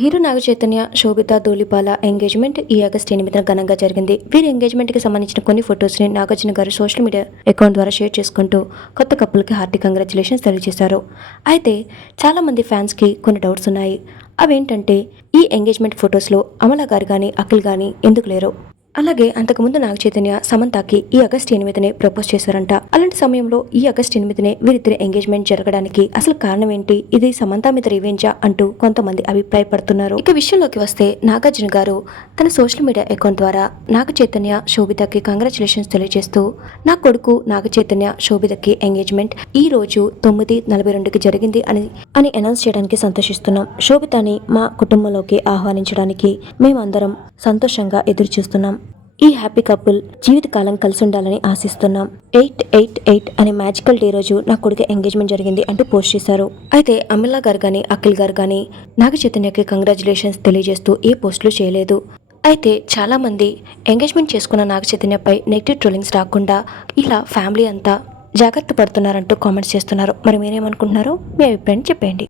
Hero Naga Chaitanya Sobhita Dhulipala engagement ఈ August ఎనిమిదిన ఘనంగా జరిగింది. వీరి ఎంగేజ్మెంట్కి సంబంధించిన కొన్ని ఫొటోస్ని నాగార్జున గారు సోషల్ మీడియా అకౌంట్ ద్వారా షేర్ చేసుకుంటూ కొత్త కప్పులకి హార్టీ కంగ్రాచులేషన్స్ తెలియజేశారు. అయితే చాలా మంది ఫ్యాన్స్కి కొన్ని డౌట్స్ ఉన్నాయి. అవేంటంటే ఈ ఎంగేజ్మెంట్ ఫొటోస్లో అమల గారు కానీ అఖిల్ కానీ ఎందుకు లేరు? అలాగే అంతకుముందు నాగ చైతన్య సమంతకి ఈ ఆగస్ట్ ఎనిమిదినే ప్రపోజ్ చేశారంట. అలాంటి సమయంలో ఈ ఆగస్ట్ ఎనిమిదినే వీరిద్దరి ఎంగేజ్మెంట్ జరగడానికి అసలు కారణం ఏంటి ఇది సమంత మీద రివెంజా అంటూ కొంతమంది అభిప్రాయపడుతున్నారు. ఇక విషయంలోకి వస్తే నాగార్జున గారు తన సోషల్ మీడియా అకౌంట్ ద్వారా నాగ చైతన్య శోభితకి కంగ్రాచులేషన్స్ తెలియజేస్తూ నా కొడుకు నాగ చైతన్య శోభితకి ఎంగేజ్మెంట్ ఈ రోజు తొమ్మిది నలభై రెండుకి జరిగింది అని అని అనౌన్స్ చేయడానికి సంతోషిస్తున్నాం. శోభితని మా కుటుంబంలోకి ఆహ్వానించడానికి మేమందరం సంతోషంగా ఎదురు చూస్తున్నాం ఈ హ్యాపీ కపుల్ జీవితకాలం కలిసి ఉండాలని ఆశిస్తున్నాం. ఎయిట్ ఎయిట్ ఎయిట్ అనే మ్యాజికల్ డే రోజు నా కొడుకు ఎంగేజ్మెంట్ జరిగింది అంటూ పోస్ట్ చేశారు. అయితే అమిలా గారు కానీ అఖిల్ గారు కానీ నాగ చైతన్యకి కంగ్రాచులేషన్స్ తెలియజేస్తూ ఏ పోస్టులు చేయలేదు. అయితే చాలామంది ఎంగేజ్మెంట్ చేసుకున్న నాగ చైతన్యపై నెగిటివ్ ట్రోలింగ్స్ రాకుండా ఇలా ఫ్యామిలీ అంతా జాగ్రత్త పడుతున్నారంటూ కామెంట్స్ చేస్తున్నారు. మరి మీరేమనుకుంటున్నారో మీ అభిప్రాయం చెప్పండి